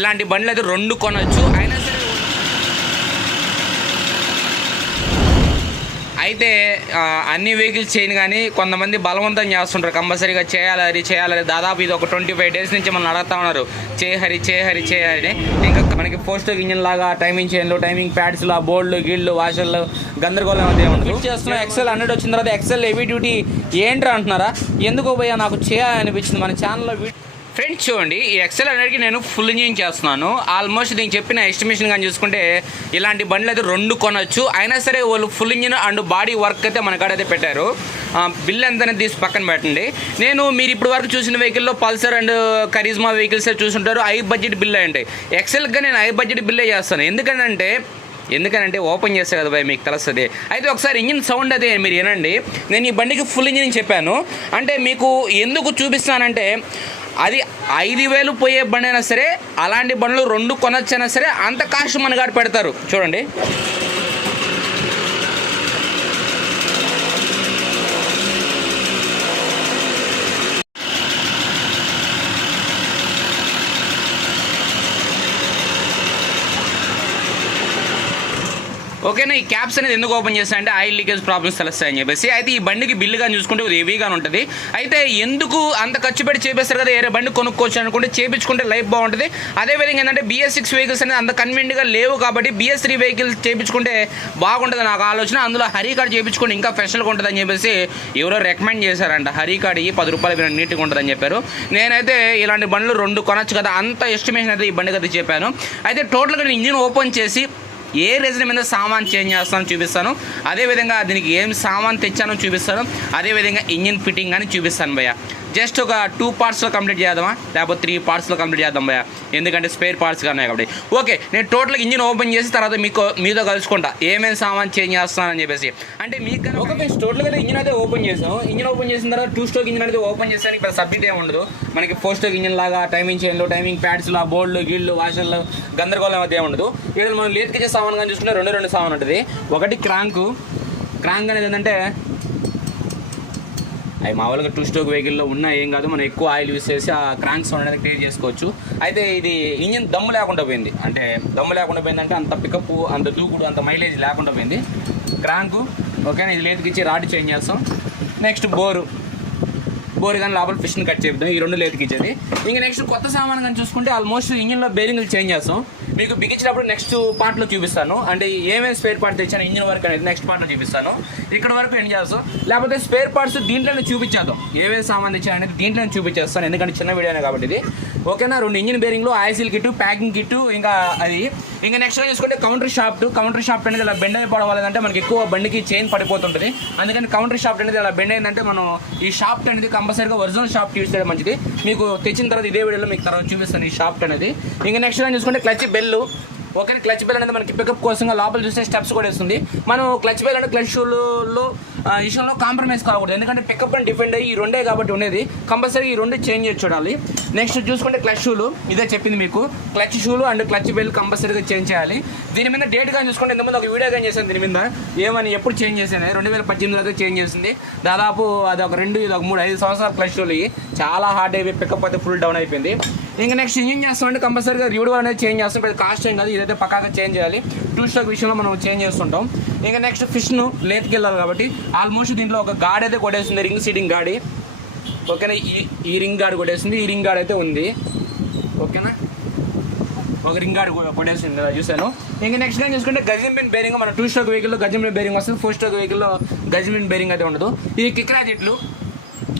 ఇలాంటి బండ్లు అయితే 2 కొనొచ్చు. అయినా సరే అయితే అన్ని వెహికల్స్ చేయను, కానీ కొంతమంది బలవంతం చేస్తుంటారు కంపల్సరీగా చేయాలి. దాదాపు ఇది ఒక 25 days నుంచి మనం అడుగుతా ఉన్నారు చేయహరి. ఇంకా మనకి పోస్ట్ ఇంజిన్ లాగా టైమింగ్ చైన్లు, టైమింగ్ ప్యాడ్స్లు, ఆ బోర్డులు, గిళ్ళు, వాషర్లు గందరగోళం అయితే ఉంటుంది. చేస్తున్నాం ఎక్సెల్ 100 వచ్చిన తర్వాత ఎక్సెల్ హెవీ డ్యూటీ ఏంట్రా అంటున్నారా? ఎందుకో భయ్యా నాకు చేయాలనిపించింది మన ఛానల్లో. ఫ్రెండ్స్ చూడండి, ఈ ఎక్సెల్ 100కి నేను ఫుల్ ఇంజిన్ చేస్తున్నాను. ఆల్మోస్ట్ నేను చెప్పిన ఎస్టిమేషన్ కానీ చూసుకుంటే ఇలాంటి బండ్లు అయితే 2 కొనొచ్చు. అయినా సరే వాళ్ళు full engine and body work అయితే మన కాడైతే పెట్టారు. బిల్ ఎంత అనేది తీసి పక్కన పెట్టండి. మీరు ఇప్పుడు వరకు చూసిన వెహికల్లో పల్సర్ అండ్ కరిజ్మా వెహికల్స్ చూసుంటారు, హై బడ్జెట్ బిల్ అంటే. ఎక్సెల్గా నేను హై బడ్జెట్ బిల్లే చేస్తాను. ఎందుకనంటే ఓపెన్ చేస్తే కదా భయ్ మీకు తెలుస్తుంది. అయితే ఒకసారి ఇంజిన్ సౌండ్ అయితే మీరు వినండి. నేను ఈ బండికి ఫుల్ ఇంజిన్ చెప్పాను అంటే మీకు ఎందుకు చూపిస్తానంటే, అది 5,000 పోయే బండి అయినా సరే, అలాంటి బండ్లు 2 కొనొచ్చైనా సరే అంత కాస్ట్ మన కాడ పెడతారు. చూడండి, ఓకేనా. ఈ క్యాప్స్ అనేది ఎందుకు ఓపెన్ చేస్తా అంటే ఆయిల్ లీకేజ్ ప్రాబ్లమ్స్ తెలుస్తాయని చెప్పేసి. అయితే ఈ బండికి బిల్లు కానీ చూసుకుంటే హెవీగా ఉంటుంది. అయితే ఎందుకు అంత ఖర్చు పెట్టి చేపిస్తారు కదా, వేరే బండి కొనుక్కోవచ్చు అనుకుంటే చేపించుకుంటే లైఫ్ బాగుంటుంది. అదేవిధంగా ఏంటంటే BS6 వెహికల్స్ అనేది అంత కన్వీనియంట్గా లేవు కాబట్టి BS3 వెహికల్స్ చేపించుకుంటే బాగుంటుంది నాకు ఆలోచన. అందులో హరీ కార్డ్ చేయించుకుంటే ఇంకా స్పెషల్గా ఉంటుంది అని చెప్పేసి ఎవరో రికమెండ్ చేశారంట. హరీ కార్డ్ ₹10 నీట్గా ఉంటుందని చెప్పారు. నేనైతే ఇలాంటి బండ్లు 2 కొనొచ్చు కదా, అంత ఎస్టిమేషన్ అయితే ఈ బండికి అయితే చెప్పాను. అయితే టోటల్గా నేను ఇంజిన్ ఓపెన్ చేసి ఏ రీజన్ మీద సామాన్ చేంజ్ చేస్తానో చూపిస్తాను. అదేవిధంగా దీనికి ఏం సామాన్ తెచ్చానో చూపిస్తాను. అదేవిధంగా ఇంజిన్ ఫిట్టింగ్ అని చూపిస్తాను భయ్య. జస్ట్ ఒక 2 పార్ట్స్లో కంప్లీట్ చేద్దామా, లేకపోతే 3 పార్ట్స్లో కంప్లీట్ చేద్దాం భయ్య, ఎందుకంటే స్పేర్ పార్ట్స్ ఉన్నాయి కాబట్టి. ఓకే, నేను టోటల్గా ఇంజిన్ ఓపెన్ చేసి తర్వాత మీతో కలుసుకుంటా ఏమేమి సామాన్ చేంజ్ చేస్తానని చెప్పేసి. అంటే మీకు ఓకే ఫ్రెండ్స్, టోటల్గా అయితే ఇంజిన్ అయితే ఓపెన్ చేసాం. ఇంజిన్ ఓపెన్ చేసిన తర్వాత 2 స్ట్రోక్ ఇంజిన్ అయితే ఓపెన్ చేసాను. ఇప్పుడు సబ్జెక్ట్ ఏమి ఉండదు మనకి. 4 స్ట్రోక్ ఇంజిన్ లాగా టైమింగ్ చైన్లు, టైమింగ్ ప్యాడ్స్లు, ఆ బోర్డులు, గిళ్ళు, వాషర్లు గందరగోళం అయితే ఉండదు. ఇక్కడ మనం లేట్కిచ్చే సామాన్ కానీ చూసుకుంటే 2 సామాన్ ఉంటుంది. ఒకటి క్రాంక్ అనేది ఏంటంటే అవి మామూలుగా 2 స్ట్రోక్ వెహికల్లో ఉన్నా ఏం కాదు, మనం ఎక్కువ ఆయిల్ యూస్ చేసి ఆ క్రాంక్ సౌండ్ అనేది క్రియేట్ చేసుకోవచ్చు. అయితే ఇది ఇంజిన్ దమ్ము లేకుండా పోయింది. అంటే అంత పికప్, అంత దూకుడు, అంత మైలేజ్ లేకుండా పోయింది క్రాంకు. ఓకేనా, ఇది లేతికిచ్చి రాడ్ చేంజ్ చేస్తాం. నెక్స్ట్ బోరు కానీ లోపల ఫిష్ని కట్ చేద్దాం. ఈ 2 లేతికిచ్చేది. ఇంకా నెక్స్ట్ కొత్త సామాన్ కానీ చూసుకుంటే ఆల్మోస్ట్ ఇంజిన్లో బేరింగ్లు చేంజ్ చేస్తాం. మీకు బిగించినప్పుడు నెక్స్ట్ పార్ట్లో చూపిస్తాను. అంటే ఏమేమి స్పేర్ పార్ట్స్ తెచ్చాను ఇంజిన్ వర్క్ అనేది నెక్స్ట్ పార్ట్లో చూపిస్తాను. ఇక్కడ వరకు ఎండ్ చేస్తాం. లేకపోతే స్పేర్ పార్ట్స్ దీంట్లోనే చూపించేద్దాం. ఏమేమి సామాన్ తెచ్చాను అనేది దీంట్లోనే చూపించేస్తాను, ఎందుకంటే చిన్న వీడియోనే కాబట్టి ఇది. ఓకేనా, 2 ఇంజిన్ బేరింగ్లు, ఆయిల్ కిట్, ప్యాకింగ్ కిట్, ఇంకా అది. ఇంకా నెక్స్ట్ చూసుకుంటే కౌంటర్ షాఫ్ట్ అనేది ఇలా బెండ్ అయిపోవడం వల్ల అంటే మనకి ఎక్కువ బండికి చైన్ పడిపోతుంటుంది. అందుకని కౌంటర్ షాఫ్ట్ అనేది ఇలా బెండ్ అయిందంటే మనం ఈ షాఫ్ట్ అనేది కంపల్సరీగా ఒరిజినల్ షాఫ్ట్ యూజ్ చేయడం మంచిది. మీకు తెచ్చిన తర్వాత ఇదే వీడియోలో మీకు తర్వాత చూపిస్తాను ఈ షాఫ్ట్ అనేది. ఇంకా నెక్స్ట్ చూసుకుంటే clutch bell. Okay, clutch bell అనేది మనకి పికప్ కోసం లోపల చూస్తే స్టెప్స్ కూడా వస్తుంది. మనం క్లచ్ బెల్ అంటే క్లచ్ షూలో విషయంలో కాంప్రమైజ్ కాకూడదు, ఎందుకంటే పికప్ అండ్ డిఫెండ్ ఈ 2 కాబట్టి ఉండేది. కంపల్సరీ ఈ 2 చేంజ్ చేసి చూడాలి. నెక్స్ట్ చూసుకుంటే క్లచ్ షూలు, ఇదే చెప్పింది మీకు. క్లచ్ షూలు అండ్ క్లచ్ బెల్ కంపల్సరీగా చేంజ్ చేయాలి. దీని మీద డేట్ కానీ చూసుకుంటే ఇంతకుముందు ఒక వీడియో కానీ చేశాను దీని మీద, ఏమని ఎప్పుడు చేంజ్ చేశాను 2018లో అయితే చేంజ్ చేసింది. దాదాపు అది ఒక 2, ఇది ఒక 3, 5 సంవత్సరాల క్లచ్ షూలు చాలా హార్డ్ అయిపోయి పికప్ అయితే ఫుల్ డౌన్ అయిపోయింది. ఇంకా నెక్స్ట్ ఇంజిన్ చేస్తామంటే కంపల్సరీగా రివ్యూ అనేది చేంజ్ చేస్తాం. ఇప్పుడు కాస్ట్ ఏం కాదు, ఇదైతే పక్కాగా చేంజ్ చేయాలి. 2 స్ట్రోక్ విషయంలో మనం చేంజ్ చేస్తుంటాం. ఇంకా నెక్స్ట్ ఫిష్ను లేత్కి వెళ్ళాలి కాబట్టి ఆల్మోస్ట్ దీంట్లో ఒక గాడి అయితే కొట్టేస్తుంది, రింగ్ సీటింగ్ గాడి. ఓకేనా, ఈ రింగ్ గాడి కొట్టేస్తుంది. ఈ రింగ్ గాడి అయితే ఉంది. ఓకేనా, ఒక రింగ్ గాడి కొట్టేస్తుంది చూసాను. ఇంకా నెక్స్ట్ టైం చూసుకుంటే గజిమిన్ బేరింగ్. మన 2 స్ట్రోక్ వెహికల్లో గజిమిన్ బేరింగ్ వస్తుంది. 4 స్ట్రోక్ వెహికల్లో గజిమిన్ బేరింగ్ అయితే ఉండదు. ఇది కిక్ రాజెట్లు.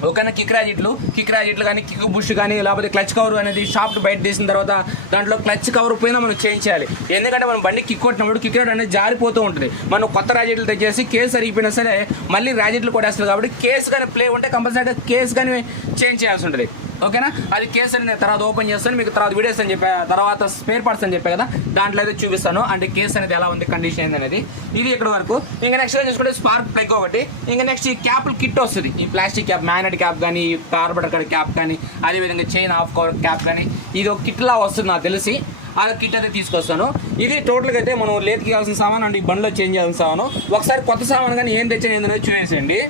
ఓకేనా, కిక్ రాజెట్లు కానీ కిక్ బుష్ కానీ లేకపోతే క్లచ్ కవర్ అనేది షాఫ్ట్ బయట తీసిన తర్వాత దాంట్లో క్లచ్ కవర్ పోయినా మనం చేంజ్ చేయాలి. ఎందుకంటే మనం బండి కిక్ కొట్టినప్పుడు కిక్ రాడ్ అనేది జారిపోతూ ఉంటుంది. మనం కొత్త రాజెట్లు తెచ్చేసి కేసు అరిగిపోయినా సరే మళ్ళీ రాజెట్లు కొట్టేస్తుంది కాబట్టి కేసు కానీ ప్లే ఉంటే కంపల్సరీగా కేసు కానీ చేంజ్ చేయాల్సి ఉంటుంది. ఓకేనా, అది కేసు అని నేను తర్వాత ఓపెన్ చేస్తాను. మీకు తర్వాత వీడియోస్ అని చెప్పా, తర్వాత స్పేర్ పార్ట్స్ అని చెప్పా కదా, దాంట్లో అయితే చూపిస్తాను. అంటే కేసు అనేది ఎలా ఉంది, కండిషన్ ఏంది అనేది. ఇది ఇక్కడ వరకు. ఇంకా నెక్స్ట్ చూసుకుంటే స్పార్క్ ప్లగ్ ఒకటి. ఇంకా నెక్స్ట్ ఈ క్యాప్ కిట్ వస్తుంది. ఈ ప్లాస్టిక్ క్యాప్, మ్యాగ్నెట్ క్యాప్ కానీ, కార్బోరేటర్ క్యాప్ కానీ, అదేవిధంగా చైన్ ఆఫ్ కవర్ క్యాప్ కానీ, ఇది ఒక కిట్లా వస్తుంది నాకు తెలిసి. ఆ కిట్ అయితే తీసుకొస్తాను. ఇది టోటల్గా అయితే మనం లేత్కి కావాల్సిన సామాన్ అండ్ ఈ బండిలో చేంజ్ చేయాల్సిన సామాను. ఒకసారి కొత్త సామాన్ కానీ ఏం తెచ్చాను ఏంటనేది చూసేయండి.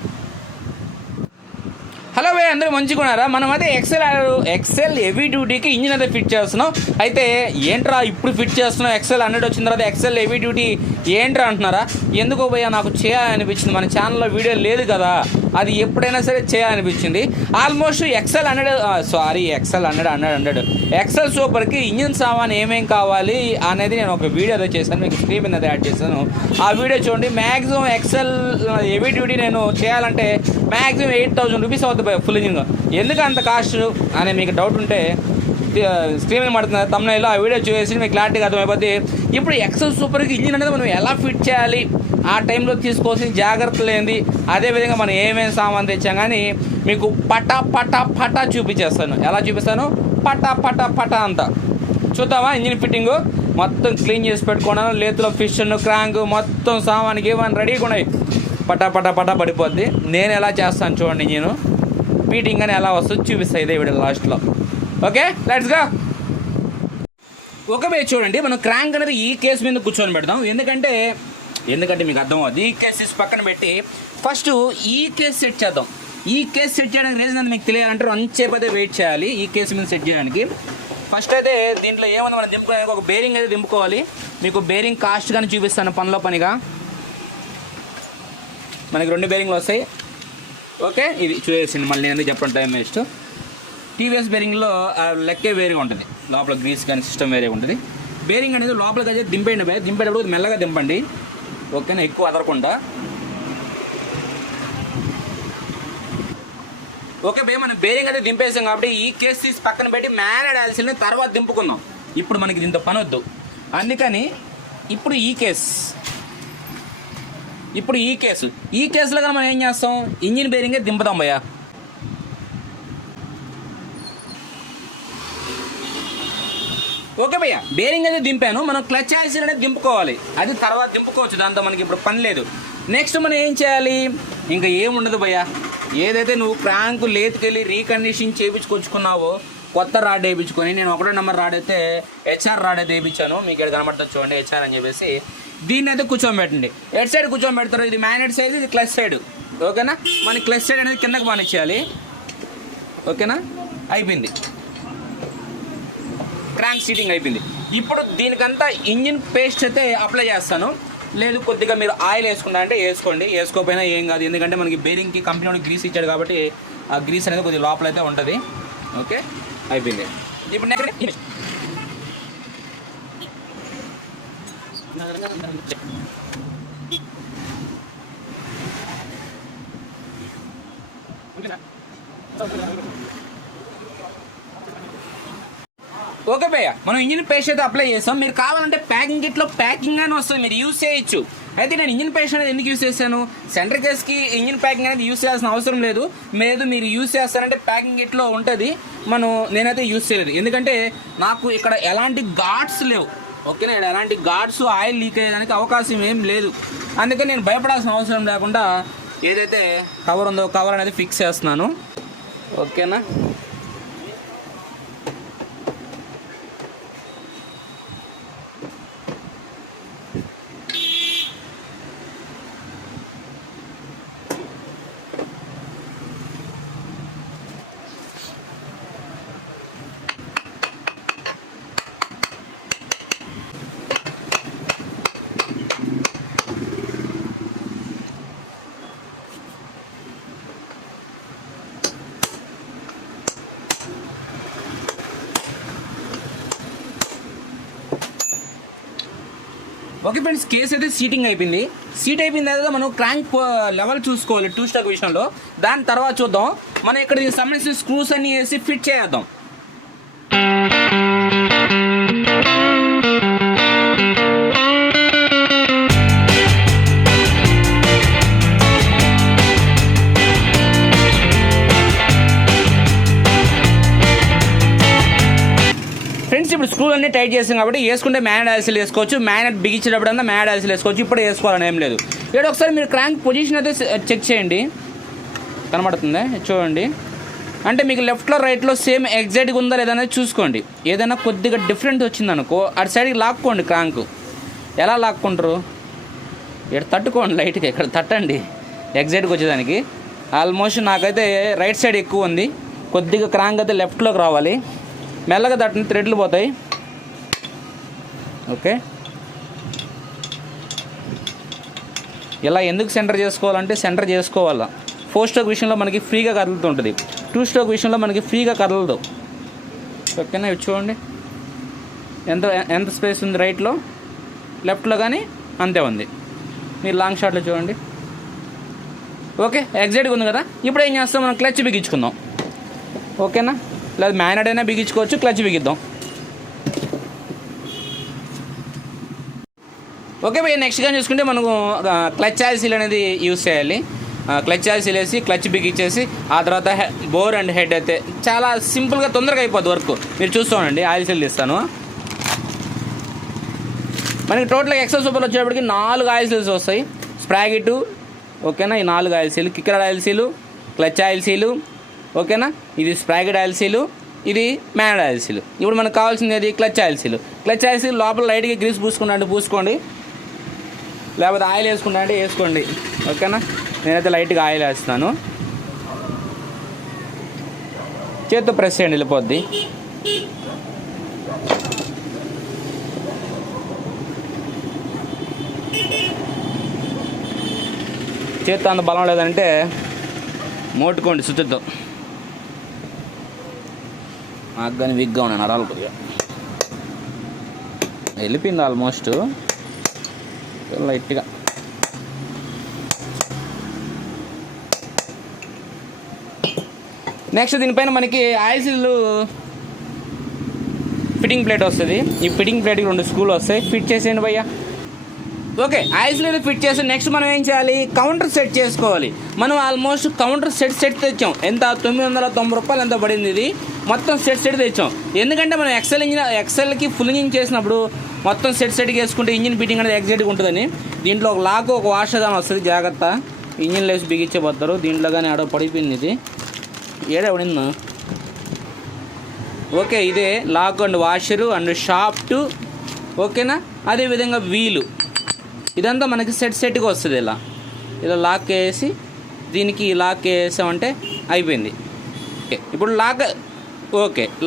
హలో భయ్, అందరూ మంచిగా ఉన్నారా? మనం అయితే ఎక్సెల్ హెవీ డ్యూటీకి ఇంజిన్ అయితే ఫిట్ చేస్తున్నాం. అయితే ఏంట్రా ఇప్పుడు ఫిట్ చేస్తున్నాం, ఎక్సెల్ 100 వచ్చిన తర్వాత ఎక్సెల్ హెవీ డ్యూటీ ఏంట్రా అంటున్నారా? ఎందుకో భయ్యా నాకు చేయాలనిపించింది. మన ఛానల్లో వీడియో లేదు కదా, అది ఎప్పుడైనా సరే చేయాలనిపించింది. ఆల్మోస్ట్ ఎక్సెల్ 100 ఎక్సెల్ సూపర్కి ఇంజిన్ సామాన్ ఏమేం కావాలి అనేది నేను ఒక వీడియో అయితే చేశాను, మీకు స్క్రీన్ మీద యాడ్ చేశాను. ఆ వీడియో చూడండి. మ్యాక్సిమం ఎక్సెల్ హెవీ డ్యూటీ నేను చేయాలంటే మ్యాక్సిమం 8,000 రూపీస్ అవుతుంది ఫుల్ ఇంజిన్. ఎందుకు అంత కాస్ట్ అనే మీకు డౌట్ ఉంటే స్క్రీన్ మీద పడుతుంది తమ్ముళ్ళు, ఆ వీడియో చూసి మీకు క్లారిటీగా అర్థమైపోద్ది. ఇప్పుడు ఎక్సెల్ సూపర్కి ఇంజిన్ అనేది మనం ఎలా ఫిట్ చేయాలి, ఆ టైంలో తీసుకోవాల్సిన జాగ్రత్తలు ఏంది, అదేవిధంగా మనం ఏమేమి సామాన్ తెచ్చాం కానీ మీకు పటా చూపించేస్తాను. ఎలా చూపిస్తాను? పటా అంతా చూద్దామా? ఇంజిన్ ఫిట్టింగు మొత్తం క్లీన్ చేసి పెట్టుకున్నాను. లేతులో ఫిష్ క్రాంక్ మొత్తం సామానికి ఏమైనా రెడీగా ఉన్నాయి. పటా పడిపోద్ది. నేను ఎలా చేస్తాను చూడండి. ఇంజిన్ ఫిట్టింగ్ అని ఎలా వస్తుంది చూపిస్తాను ఇదే వీడియో లాస్ట్లో. Okay, let's go. ఓకే చూడండి, మనం క్రాంక్ అనేది ఈ కేసు మీద కూర్చొని పెడదాం. ఎందుకంటే మీకు అర్థం అవుతుంది. ఈ కేసు పక్కన పెట్టి ఫస్ట్ ఈ కేసు సెట్ చేద్దాం. ఈ కేసు సెట్ చేయడానికి రీజన్ అది మీకు తెలియాలంటే అంతసేపు అయితే వెయిట్ చేయాలి. ఈ కేసు మీద సెట్ చేయడానికి ఫస్ట్ అయితే దీంట్లో ఏముంది మనం దింపుకోవడానికి ఒక బేరింగ్ అయితే దింపుకోవాలి. మీకు బేరింగ్ కాస్ట్ కానీ చూపిస్తాను పనిలో పనిగా. మనకి 2 బేరింగ్లు వస్తాయి. ఓకే, ఇది చూసేసింది. మళ్ళీ నేను చెప్పండి టైం వేస్ట్. టీవీఎస్ బేరింగ్లో లెక్కే వేరేగా ఉంటుంది, లోపల గ్రీస్ కానీ సిస్టమ్ వేరేగా ఉంటుంది. బేరింగ్ అనేది లోపలికి అయితే దింపేటప్పుడు మెల్లగా దింపండి, ఓకేనా? ఎక్కువ అదరకుండా. ఓకే భయ్, మనం బేరింగ్ అయితే దింపేసాం కాబట్టి ఈ కేసు తీసి పక్కన పెట్టి మ్యాన్ యాక్సిల్ని తర్వాత దింపుకుందాం. ఇప్పుడు మనకి దీంతో పని వద్దు, అందుకని ఇప్పుడు ఈ కేసులో కానీ మనం ఏం చేస్తాం, ఇంజిన్ బేరింగే దింపుదాం భయ్యా. ఓకే భయ్యా, బేరింగ్ అయితే దింపాను. మనం క్లచ్ యాక్సిల్ అనేది దింపుకోవాలి, అది తర్వాత దింపుకోవచ్చు, దాంతో మనకి ఇప్పుడు పని లేదు. నెక్స్ట్ మనం ఏం చేయాలి, ఇంకా ఏముండదు భయ్యా. ఏదైతే నువ్వు క్రాంక్ లేతుకెళ్ళి రీకండిషన్ చేయించుకొచ్చుకున్నావో కొత్త రాడ్ వేయించుకొని, నేను 1 నెంబర్ రాడ్ అయితే హెచ్ఆర్ రాడ్ అయితే వేయించాను. మీకు ఇక్కడ కనబడుతుంది చూడండి, హెచ్ఆర్ అని చెప్పేసి. దీన్ని అయితే కూర్చోబెట్టండి. హెడ్ సైడ్ కూర్చోబెడతారు. ఇది మ్యాగ్నెట్ సైడ్, ఇది క్లచ్ సైడ్, ఓకేనా? మన క్లచ్ సైడ్ అనేది కిందకి పానిచ్చేయాలి, ఓకేనా? అయిపోయింది, క్రాంక్ సీటింగ్ అయిపోయింది. ఇప్పుడు దీనికంతా ఇంజిన్ పేస్ట్ అయితే అప్లై చేస్తాను. లేదు కొద్దిగా మీరు ఆయిల్ వేసుకుంటారంటే వేసుకోండి, వేసుకోకపోయినా ఏం కాదు. ఎందుకంటే మనకి బేరింగ్కి కంపెనీ గ్రీస్ ఇచ్చాడు కాబట్టి ఆ గ్రీస్ అనేది కొద్దిగా లోపల అయితే ఉంటుంది. ఓకే, అయిపోయింది. ఇప్పుడు నెక్స్ట్ ఓకే భయ్య, మనం ఇంజిన్ పేస్ట్ అయితే అప్లై చేస్తాం. మీరు కావాలంటే ప్యాకింగ్ కిట్లో ప్యాకింగ్ అని వస్తుంది, మీరు యూజ్ చేయొచ్చు. అయితే నేను ఇంజిన్ పేస్ట్ అనేది ఎందుకు యూజ్ చేశాను, సెంటర్ కేస్కి ఇంజిన్ ప్యాకింగ్ అనేది యూజ్ చేయాల్సిన అవసరం లేదు. మీరు యూజ్ చేస్తారంటే ప్యాకింగ్ కిట్లో ఉంటుంది. నేనైతే యూజ్ చేయలేదు, ఎందుకంటే నాకు ఇక్కడ ఎలాంటి ఘాట్స్ లేవు. ఓకేనా, ఇక్కడ ఎలాంటి ఘాట్స్ ఆయిల్ లీక్ అయ్యేదానికి అవకాశం ఏం లేదు. అందుకని నేను భయపడాల్సిన అవసరం లేకుండా ఏదైతే కవర్ ఉందో కవర్ అనేది ఫిక్స్ చేస్తున్నాను. ఓకేనా, ఓకే ఫ్రెండ్స్, కేసు అయితే సీటింగ్ అయిపోయింది. సీట్ అయిపోయిన తర్వాత మనం క్రాంక్ లెవెల్ చూసుకోవాలి 2 స్టాక్ విషయంలో. దాని తర్వాత చూద్దాం. మనం ఇక్కడ దీనికి సంబంధించిన స్క్రూస్ అన్ని వేసి ఫిట్ చేద్దాం. ఫ్రెండ్స్, ఇప్పుడు స్క్రూ అన్నీ టైట్ చేసాం కాబట్టి వేసుకుంటే మ్యాగ్నెట్ యాక్సిల్ వేసుకోవచ్చు, మ్యాగ్నెట్ బిగించేటప్పుడన్నా మ్యాగ్నెట్ యాక్సిల్ వేసుకోవచ్చు. ఇప్పుడు వేసుకోవాలని ఏం లేదు. ఇక్కడ ఒకసారి మీరు క్రాంక్ పొజిషన్ అయితే చెక్ చేయండి, కనబడుతుంది చూడండి. అంటే మీకు లెఫ్ట్లో రైట్లో సేమ్ ఎగ్జాక్ట్గా ఉందా లేదా అనేది చూసుకోండి. ఏదైనా కొద్దిగా డిఫరెంట్ వచ్చిందనుకో అటు సైడ్కి లాక్కోండి. క్రాంక్ ఎలా లాక్కుంటారు, ఇక్కడ తట్టుకోండి లైట్గా, ఇక్కడ తట్టండి ఎగ్జాక్ట్గా వచ్చేదానికి. ఆల్మోస్ట్ నాకైతే రైట్ సైడ్ ఎక్కువ ఉంది, కొద్దిగా క్రాంక్ అయితే లెఫ్ట్లోకి రావాలి. మెల్లగా దాటిని థ్రెడ్లు పోతాయి. ఓకే, ఇలా ఎందుకు సెంటర్ చేసుకోవాలంటే సెంటర్ చేసుకోవాలా. 4 స్ట్రోక్ విషయంలో మనకి ఫ్రీగా కదులుతుంటుంది, 2 స్ట్రోక్ విషయంలో మనకి ఫ్రీగా కదలదు. ఓకేనా, ఇవి చూడండి ఎంత ఎంత స్పేస్ ఉంది రైట్లో, లెఫ్ట్లో కానీ అంతే ఉంది. మీరు లాంగ్ షాట్లో చూడండి. ఓకే, ఎగ్జాక్ట్గా ఉంది కదా. ఇప్పుడు ఏం చేస్తాం, మనం క్లచ్ బిగించుకుందాం. ఓకేనా, లేదా మ్యానెట్ అయినా బిగించుకోవచ్చు, క్లచ్ బిగిద్దాం. ఓకే భయ్య, నెక్స్ట్గా చూసుకుంటే మనకు క్లచ్ ఆయిల్ అనేది యూస్ చేయాలి. క్లచ్ ఆయిల్ వేసి క్లచ్ బిగించేసి ఆ తర్వాత బోర్ అండ్ హెడ్ అయితే చాలా సింపుల్గా తొందరగా అయిపోద్ది వర్క్. మీరు చూస్తామండి, ఆయిల్ సీల్ తీస్తాను. మనకి టోటల్గా ఎక్సెల్ సూపర్ వచ్చేటప్పటికి 4 ఆయిల్ సీల్స్ వస్తాయి. స్ప్రాగిట్, ఓకేనా, ఈ 4 oil seal, kicker oil seal, clutch oil seal, ఓకేనా, ఇది స్ప్రాగిట్ ఆయిల్ సీలు, ఇది మ్యానెట్ ఆయిల్ సీలు. ఇప్పుడు మనకు కావాల్సింది అది clutch oil seal. Clutch oil seal లోపల లైట్గా గ్రీస్ పూసుకోండి, లేకపోతే ఆయిల్ వేసుకుంటా అంటే వేసుకోండి. ఓకేనా, నేనైతే లైట్గా ఆయిల్ వేస్తున్నాను. చేత్తో ప్రెస్ చేయండి, వెళ్ళిపోద్ది. చేత్తో అంత బలం లేదంటే మోటుకోండి సుత్తితో. నాకు కానీ వీక్గా ఉన్నాను, నరాలు కొద్దిగా వెళ్ళిపోయింది ఆల్మోస్ట్. లైట్గా నెక్స్ట్ దీనిపైన మనకి ఆయిల్ సీల్ ఫిట్టింగ్ ప్లేట్ వస్తుంది. ఈ ఫిట్టింగ్ ప్లేట్కి 2 స్క్రూలు వస్తాయి, ఫిట్ చేసేయండి భయ్యా. ఓకే, ఆయిల్ సీల్ ఫిట్ చేసి నెక్స్ట్ మనం ఏం చేయాలి, కౌంటర్ సెట్ చేసుకోవాలి. మనం ఆల్మోస్ట్ కౌంటర్ సెట్ తెచ్చాం. ఎంత, 990 రూపాయలు ఎంత పడింది. ఇది మొత్తం సెట్ తెచ్చాం. ఎందుకంటే మనం ఎక్సెల్కి ఫుల్ ఇంజిన్ చేసినప్పుడు మొత్తం సెట్కి వేసుకుంటే ఇంజిన్ ఫిట్టింగ్ అనేది ఎగ్జాక్ట్గా ఉంటుందని. దీంట్లో ఒక లాక్, ఒక వాషర్ కానీ వస్తుంది, జాగ్రత్త. ఇంజిన్ లేసి బిగించబోతారు. దీంట్లో కానీ ఆడో పడిపోయింది, ఇది ఏడా పడిందా. ఓకే, ఇదే lock and washer and shaft. ఓకేనా, అదేవిధంగా వీలు, ఇదంతా మనకి సెట్గా వస్తుంది. ఇలా లాక్ వేసి దీనికి లాక్ వేసామంటే అయిపోయింది. ఓకే, ఇప్పుడు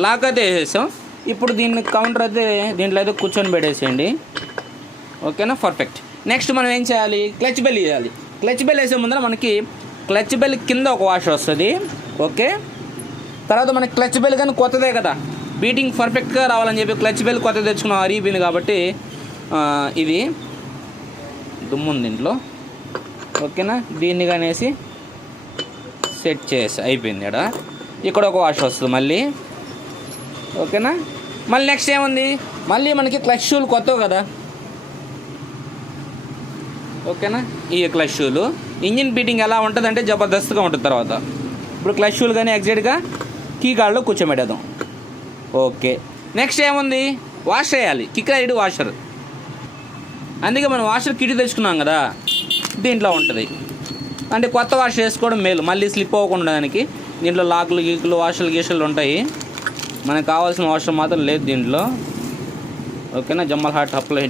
లాక్ అయితే వేసేసాం. ఇప్పుడు దీన్ని కౌంటర్ అయితే దీంట్లో అయితే కూర్చొని పెట్టేసేయండి. ఓకేనా, పర్ఫెక్ట్. నెక్స్ట్ మనం ఏం చేయాలి, క్లచ్ బెల్ వేయాలి. క్లచ్ బెల్ వేసే ముందర మనకి క్లచ్ బెల్ కింద ఒక వాషర్ వస్తుంది. ఓకే, తర్వాత మనకి క్లచ్ బెల్ కానీ కొత్తదే కదా, బీటింగ్ పర్ఫెక్ట్గా రావాలని చెప్పి క్లచ్ బెల్ కొత్త తెచ్చుకున్నాం, అరిగిపోయింది కాబట్టి ఇది దుమ్ముంది దీంట్లో. ఓకేనా, దీన్ని కానేసి సెట్ చేసి అయిపోయింది. ఇక్కడ ఒక వాష్ వస్తుంది మళ్ళీ. ఓకేనా, మళ్ళీ నెక్స్ట్ ఏముంది, మళ్ళీ మనకి క్లచ్ షూలు కొత్తవి కదా. ఓకేనా, ఈ క్లచ్ షూలు ఇంజిన్ బీటింగ్ ఎలా ఉంటుందంటే జబర్దస్త్గా ఉంటుంది. తర్వాత ఇప్పుడు క్లచ్ షూలు కానీ ఎగ్జాక్ట్గా కీ గార్డ్లో కూర్చోబెట్టేద్దాం. ఓకే, నెక్స్ట్ ఏముంది, వాష్ చేయాలి, కిక్ రైడ్ వాషర్. అందుకే మనం వాషర్ కిట్ తెచ్చుకున్నాం కదా, దీంట్లో ఉంటుంది. అంటే కొత్త వాష్ చేసుకోవడం మేలు, మళ్ళీ స్లిప్ అవ్వకుండా దానికి. దీంట్లో లాకులు గీకులు వాషర్లు గీషర్లు ఉంటాయి. మనకు కావాల్సిన వాషర్ మాత్రం లేదు దీంట్లో. ఓకేనా, జమ్మల్ హాట్ అప్లై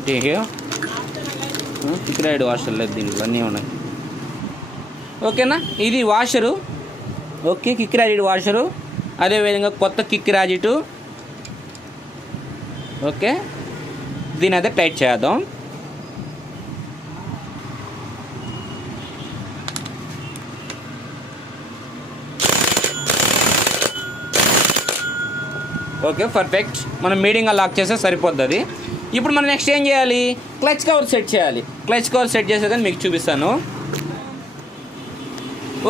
కిక్ రైడ్ వాషర్ లేదు దీంట్లో, అన్నీ ఉన్నాయి. ఓకేనా, ఇది washer. Okay, kick rod washer, అదేవిధంగా కొత్త కిక్ రాజిటు. ఓకే, దీని అయితే టైట్ చేద్దాం. Okay, perfect. మనం మీడియంగా లాక్ చేస్తే సరిపోద్ది అది. ఇప్పుడు మనం నెక్స్ట్ ఏం చేయాలి, క్లచ్ కవర్ సెట్ చేయాలి. క్లచ్ కవర్ సెట్ చేసేదని మీకు చూపిస్తాను.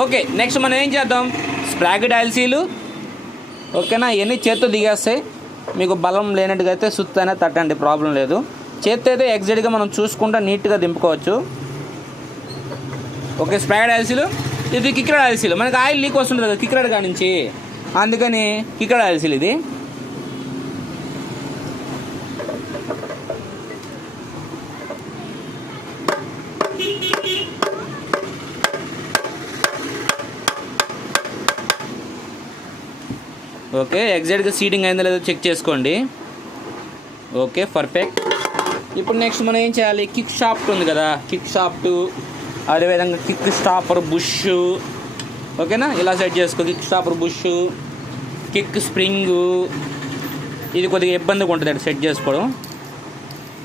ఓకే, నెక్స్ట్ మనం ఏం చేద్దాం, స్ప్రాగిట్ ఆయిల్ సీలు. ఓకేనా, ఇవన్నీ చేత్తో దిగేస్తాయి. మీకు బలం లేనట్టుగా అయితే సుత్తైనా తట్టండి, ప్రాబ్లం లేదు. చేత్తో అయితే ఎగ్జాక్ట్గా మనం చూసుకుంటా నీట్గా దింపుకోవచ్చు. ఓకే, స్ప్రాగిట్ ఆయిల్ సీలు. ఇది కిక్రాడ్ ఆయిల్ సీలు. మనకి ఆయిల్ లీక్ వస్తుంటుంది కదా కిక్రాడ్ కాడి నుంచి, అందుకని కిక్రాడ్ ఆయిల్ సీల్ ఇది. ఓకే, ఎగ్జాక్ట్గా సీటింగ్ అయిందో లేదో చెక్ చేసుకోండి. Okay, perfect. ఇప్పుడు నెక్స్ట్ మనం ఏం చేయాలి, కిక్ షాఫ్ట్ ఉంది కదా, కిక్ షాఫ్ట్, అదేవిధంగా కిక్ స్టాపర్ బుష్. ఓకేనా. ఇలా సెట్ చేసుకో. Kick stopper bush, kick spring, ఇది కొద్దిగా ఇబ్బందిగా ఉంటుంది అటు సెట్ చేసుకోవడం,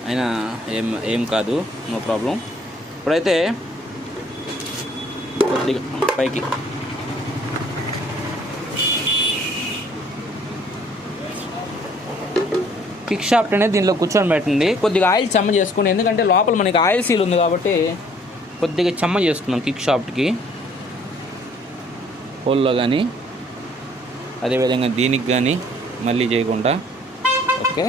అయినా ఏం కాదు, నో ప్రాబ్లం. ఇప్పుడైతే కొద్దిగా పైకి కిక్ షాఫ్ట్ అనేది దీనిలో కూర్చొని పెట్టండి. కొద్దిగా ఆయిల్ చెమ్మ చేసుకోండి, ఎందుకంటే లోపల మనకి ఆయిల్ సీల్ ఉంది కాబట్టి కొద్దిగా చెమ్మ చేసుకున్నాం కిక్ షాఫ్ట్కి, హోల్లో కానీ అదేవిధంగా దీనికి కానీ మళ్ళీ చేయకుండా. ఓకే,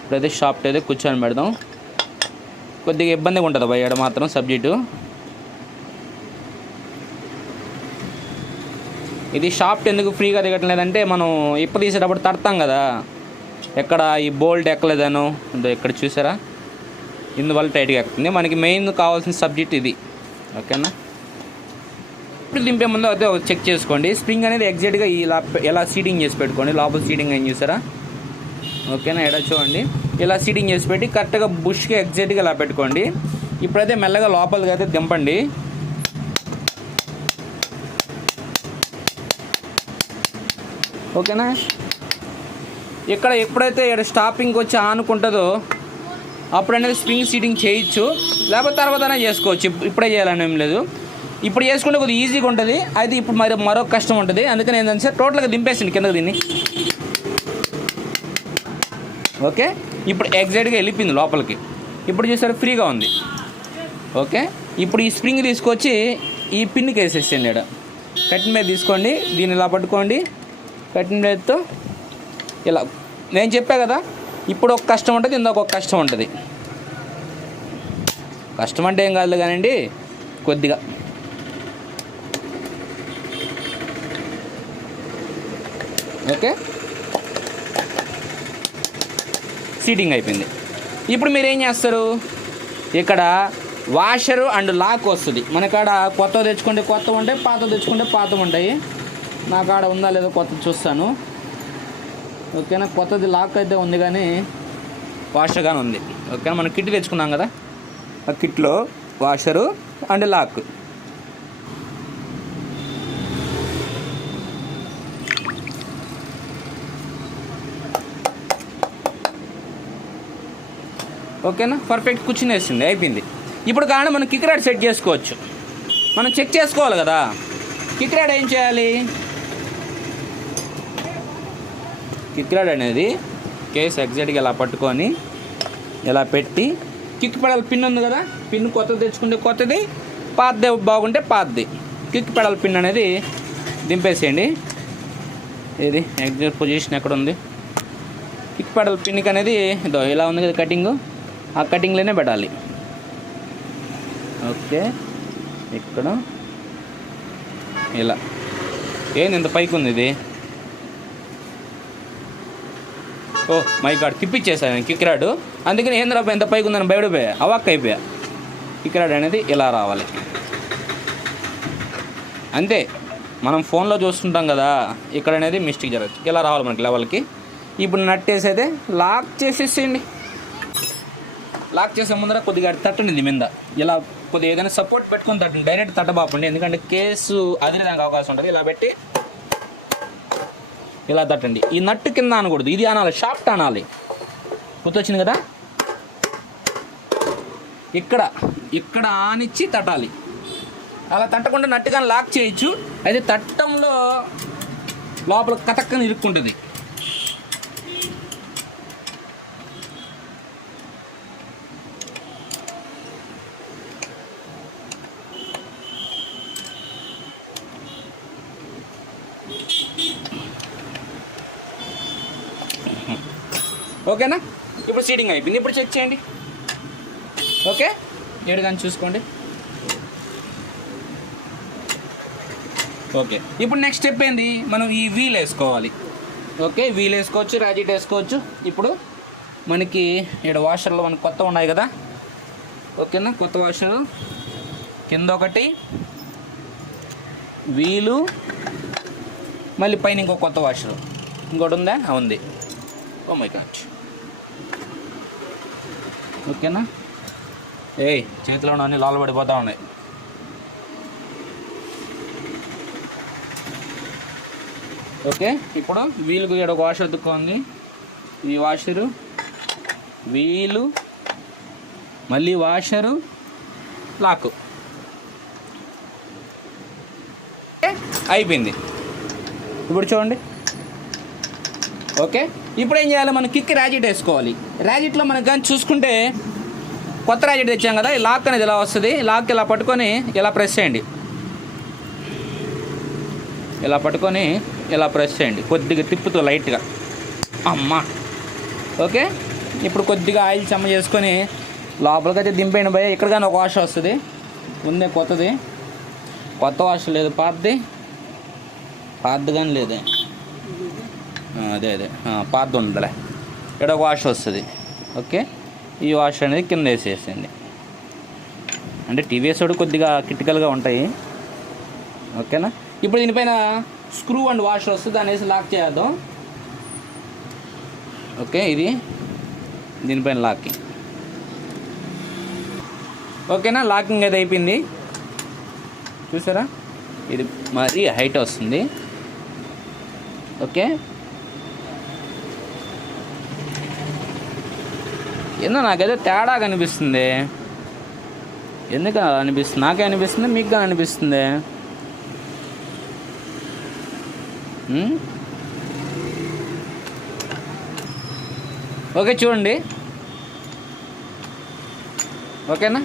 ఇప్పుడైతే షాఫ్ట్ అయితే కూర్చొని పెడదాం. కొద్దిగా ఇబ్బందిగా ఉంటుంది బయట మాత్రం సబ్జెక్టు. ఇది షాఫ్ట్ ఎందుకు ఫ్రీగా దిగట్లేదంటే మనం ఇప్ప తీసేటప్పుడు తడతాం కదా, ఎక్కడ ఈ బోల్ట్ ఎక్కలేదనో ఇక్కడ చూసారా, ఇందువల్ల టైట్గా ఎక్కుతుంది. మనకి మెయిన్ కావాల్సిన సబ్జెక్ట్ ఇది. ఓకేనా. ఇప్పుడు దింపే ముందు అయితే చెక్ చేసుకోండి. స్ప్రింగ్ అనేది ఎగ్జాక్ట్గా ఇలా సీటింగ్ చేసి పెట్టుకోండి. లోపల సీటింగ్ ఏం చూసారా. ఓకేనా, ఎడ చూడండి, ఇలా సీటింగ్ చేసి పెట్టి కరెక్ట్గా బుష్కి ఎగ్జాక్ట్గా ఇలా పెట్టుకోండి. ఇప్పుడైతే మెల్లగా లోపలికి అయితే దింపండి. ఓకేనా. ఇక్కడ ఎప్పుడైతే ఇక్కడ స్టాపింగ్కి వచ్చి ఆనుకుంటుందో అప్పుడు అనేది స్ప్రింగ్ సీటింగ్ చేయొచ్చు, లేకపోతే తర్వాతనే చేసుకోవచ్చు. ఇప్పుడే చేయాలని ఏం లేదు. ఇప్పుడు చేసుకుంటే కొద్దిగా ఈజీగా ఉంటుంది. అయితే ఇప్పుడు మరొక కష్టం ఉంటుంది. అందుకని ఏంటంటే టోటల్గా దింపేసింది కిందకి దీన్ని. ఓకే, ఇప్పుడు ఎగ్జాక్ట్గా వెళ్ళిపోయింది లోపలికి. ఇప్పుడు చూసారు ఫ్రీగా ఉంది. ఓకే, ఇప్పుడు ఈ స్ప్రింగ్ తీసుకొచ్చి ఈ పిన్నికి వేసేసేయండి. ఇక్కడ కట్టిన మీద తీసుకోండి, దీన్ని ఇలా పట్టుకోండి. కట్టిన మీదతో ఇలా నేను చెప్పా కదా, ఇప్పుడు ఒక కష్టం ఉంటుంది, ఇందాక ఒక కష్టం ఉంటుంది. కష్టం అంటే ఏం కాదు కానివ్వండి, కొద్దిగా ఓకే సీటింగ్ అయిపోయింది. ఇప్పుడు మీరు ఏం చేస్తారు, ఇక్కడ వాషరు అండ్ లాక్ వస్తుంది. మన కాడ కొత్త తెచ్చుకుంటే కొత్త ఉంటాయి, పాత తెచ్చుకుంటే పాత ఉంటాయి. నా కాడ ఉందా లేదో కొత్త చూస్తాను. ఓకేనా, కొత్తది లాక్ అయితే ఉంది కానీ వాషర్ కానీ ఉంది. ఓకేనా, మనం కిట్ తెచ్చుకున్నాం కదా, ఆ కిట్లో వాషరు అండ్ లాక్. ఓకేనా, పర్ఫెక్ట్ కూర్చుని వేసింది, అయిపోయింది. ఇప్పుడు కానీ మనం కిక్ రాడ్ సెట్ చేసుకోవచ్చు. మనం చెక్ చేసుకోవాలి కదా. కిక్ రాడ్ ఏం చేయాలి, కిక్ రాడ్ అనేది కేస్ ఎగ్జాక్ట్గా ఇలా పట్టుకొని ఇలా పెట్టి, కిక్ పెడల్ పిన్ ఉంది కదా, పిన్ కొత్తది తెచ్చుకుంటే కొత్తది, పాతది బాగుంటే పాతది. కిక్ పెడల్ పిన్ అనేది దింపేసేయండి. ఇది ఎగ్జాక్ట్ పొజిషన్ ఎక్కడ ఉంది, కిక్ పెడల్ పిన్కి అనేది ఇదో ఇలా ఉంది కదా కటింగ్, ఆ కటింగ్లోనే పెట్టాలి. ఓకే, ఇక్కడ ఇలా ఏంది ఇంత పైకి ఉంది ఇది. ఓ మై గాడ్, తిప్పిచ్చేసాను కిక్ రాడ్. అందుకని ఏంద్రా ఎంత పైకి ఉందని బయటపోయా, అవాక్ అయిపోయా. కిక్ రాడ్ అనేది ఇలా రావాలి అంతే. మనం ఫోన్లో చూస్తుంటాం కదా, ఇక్కడ అనేది మిస్టేక్ జరగచ్చు. ఇలా రావాలి మనకి లెవెల్కి. ఇప్పుడు నట్టేసైతే లాక్ చేసేసేయండి. లాక్ చేసే ముందర కొద్దిగా తట్టండి మీద, ఇలా కొద్దిగా ఏదైనా సపోర్ట్ పెట్టుకొని తట్టండి, డైరెక్ట్ తట్టబాపండి, ఎందుకంటే కేసు అదిరేదానికి అవకాశం ఉంటుంది. ఇలా పెట్టి ఇలా తట్టండి. ఈ నట్టు కింద అనకూడదు, ఇది అనాలి, షాఫ్ట్ అనాలి. గుర్తొచ్చింది కదా. ఇక్కడ ఆనిచ్చి తట్టాలి. అలా తట్టకుండా నట్టుగా లాక్ చేయొచ్చు. అయితే తట్టంలో లోపల కతక్కని ఇరుక్కుంటుంది. ఓకేనా, ఇప్పుడు సీటింగ్ అయిపోయింది. ఇప్పుడు చెక్ చేయండి. ఓకే, ఏడు కానీ చూసుకోండి. ఓకే, ఇప్పుడు నెక్స్ట్ స్టెప్ ఏంది, మనం ఈ వీల్ వేసుకోవాలి. ఓకే, వీల్ వేసుకోవచ్చు, రాజిట్ వేసుకోవచ్చు. ఇప్పుడు మనకి ఇక్కడ వాషర్లో మనకు కొత్త ఉన్నాయి కదా. ఓకేనా, కొత్త వాషరు కింద ఒకటి, వీలు, మళ్ళీ పైన ఇంకో కొత్త వాషరు ఇంకోటి ఉందా, ఉంది. Oh my god. ఓకేనా, చేతిలో అన్నీ లాలు పడిపోతూ ఉన్నాయి. ఓకే, ఇప్పుడు వీలుకు ఇక్కడ ఒక వాషర్ అతుక్కోండి. ఇది వాషరు, వీలు, మళ్ళీ వాషరు, లాక్. అయిపోయింది. ఇప్పుడు చూడండి. ఓకే, ఇప్పుడు ఏం చేయాలి, మనం కిక్ ర్యాజిట్ వేసుకోవాలి. ర్యాజిట్లో మనకు కానీ చూసుకుంటే కొత్త ర్యాజిట్ తెచ్చాం కదా, ఈ లాక్ అనేది ఇలా వస్తుంది. లాక్ ఇలా పట్టుకొని ఇలా ప్రెస్ చేయండి. ఇలా పట్టుకొని ఇలా ప్రెస్ చేయండి, కొద్దిగా తిప్పుతూ లైట్గా. అమ్మా. ఓకే, ఇప్పుడు కొద్దిగా ఆయిల్ చెమ్మ చేసుకొని లోపలికైతే దింపేయండి భయ్య. ఇక్కడ కానీ ఒక వాష్ వస్తుంది, ఉందే కొత్తది. కొత్త వాష్ లేదు, పాతది కానీ లేదే. అదే పాతది ఉందిలే. ఇక్కడ ఒక వాష్ వస్తుంది. ఓకే, ఈ వాష్ అనేది కింద వేసేసేయండి. అంటే టీవీఎస్ కూడా కొద్దిగా క్రిటికల్గా ఉంటాయి. ఓకేనా. ఇప్పుడు దీనిపైన స్క్రూ అండ్ వాష్ వస్తుంది, దాన్ని వేసి లాక్ చేద్దాం. ఓకే, ఇది దీనిపైన లాకింగ్. ఓకేనా, లాకింగ్ అయితే అయిపోయింది. చూసారా, ఇది మరి హైట్ వస్తుంది. ఓకే, ఏందో నాకైతే తేడా కనిపిస్తుంది. ఎందుకు అనిపిస్తుంది? నాకే అనిపిస్తుంది, మీకు కానీ అనిపిస్తుంది. ఓకే, చూడండి. ఓకేనా.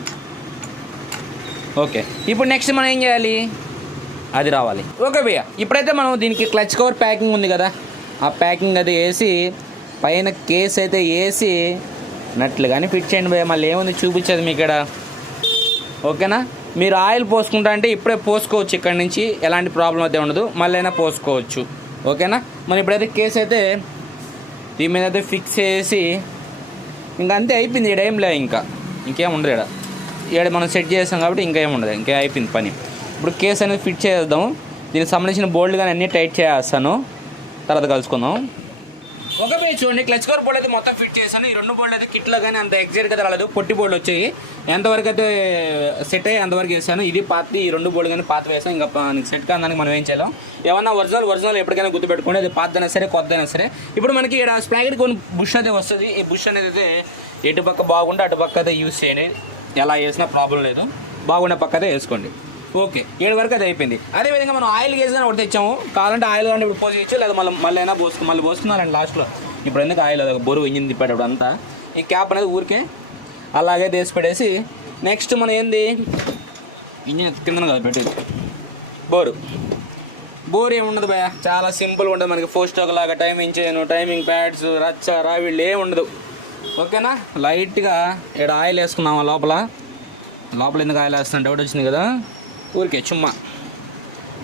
ఓకే, ఇప్పుడు నెక్స్ట్ మనం ఏం చేయాలి, అది రావాలి. ఓకే భయ్య, ఇప్పుడైతే మనం దీనికి క్లచ్ కవర్ ప్యాకింగ్ ఉంది కదా, ఆ ప్యాకింగ్ అది వేసి పైన కేస్ అయితే వేసి నట్లు కానీ ఫిట్ చేయండి భయ్య. మళ్ళీ ఏముంది చూపించేది మీ ఇక్కడ. ఓకేనా. మీరు ఆయిల్ పోసుకుంటా అంటే ఇప్పుడే పోసుకోవచ్చు, ఇక్కడ నుంచి ఎలాంటి ప్రాబ్లం అయితే ఉండదు, మళ్ళీ అయినా పోసుకోవచ్చు. ఓకేనా. మనం ఇప్పుడైతే కేస్ అయితే దీని మీద అయితే ఫిక్స్ చేసి ఇంకా అంతే, అయిపోయింది. ఇక్కడ ఏం లేదు, ఇంకేం ఉండదు. ఇక్కడ మనం సెట్ చేసాం కాబట్టి ఇంకేం ఉండదు, ఇంకా అయిపోయింది పని. ఇప్పుడు కేస్ అనేది ఫిట్ చేద్దాం. దీనికి సంబంధించిన బోల్డ్ కానీ అన్నీ టైట్ చేస్తాను, తర్వాత కలుసుకుందాం. ఒక పేజ్ చూడండి, క్లచ్ కవర్ బోర్డు అయితే మొత్తం ఫిట్ చేశాను. ఈ రెండు బోర్డు అయితే కిట్లో కానీ అంత ఎగ్జాక్ట్గా రాలేదు, పొట్టి బోర్డు వచ్చాయి. ఎంతవరకు అయితే సెట్ అయ్యి అంతవరకు వేసాను. ఇది పాతది, ఈ రెండు బోర్డు కానీ పాత వేసాను. ఇంకా సెట్ కాదానికి మనం ఏం చేయాలి, ఏమన్నా ఒరిజినల్ ఎప్పటికైనా గుర్తుపెట్టుకోండి, అది పాతదైనా సరే కొత్తదైనా సరే. ఇప్పుడు మనకి ఇక్కడ స్ప్రాకెట్ కొన్ని బుష్ అయితే వస్తుంది. ఈ బుష్ అనేది అయితే ఎటు పక్క బాగుంటే అటు పక్క అయితే యూస్ చేయండి, ఎలా వేసినా ప్రాబ్లం లేదు, బాగుండే పక్క అయితే వేసుకోండి. ఓకే, 7 వరకు అది అయిపోయింది. అదేవిధంగా మనం ఆయిల్ గేజ్ కానీ ఒకటి తెచ్చాము, కావాలంటే ఆయిల్ కానీ ఇప్పుడు పోసేయచ్చు, లేదా మళ్ళీ అయినా మళ్ళీ పోసుకున్నారండి లాస్ట్లో. ఇప్పుడు ఎందుకు ఆయిల్ బరువు ఇంజిన్ తిప్పేటప్పుడు అంతా ఈ క్యాప్ అనేది ఊరికే అలాగే తీసి పెట్టేసి నెక్స్ట్ మనం ఏంది, ఇంజిన్ కింద కదా పెట్టేది. బోర్ ఏముండదు భయ, చాలా సింపుల్గా ఉంటుంది. మనకి 4 స్ట్రోక్ లాగా టైమింగ్ చేయను, టైమింగ్ ప్యాడ్స్, రచ్చ రావిళ్ళు ఏమి ఉండదు. ఓకేనా. లైట్గా ఇక్కడ ఆయిల్ వేసుకున్నాము. లోపల ఎందుకు ఆయిల్ వేస్తున్నా డౌట్ వచ్చింది కదా, ఊరికే చుమ్మా.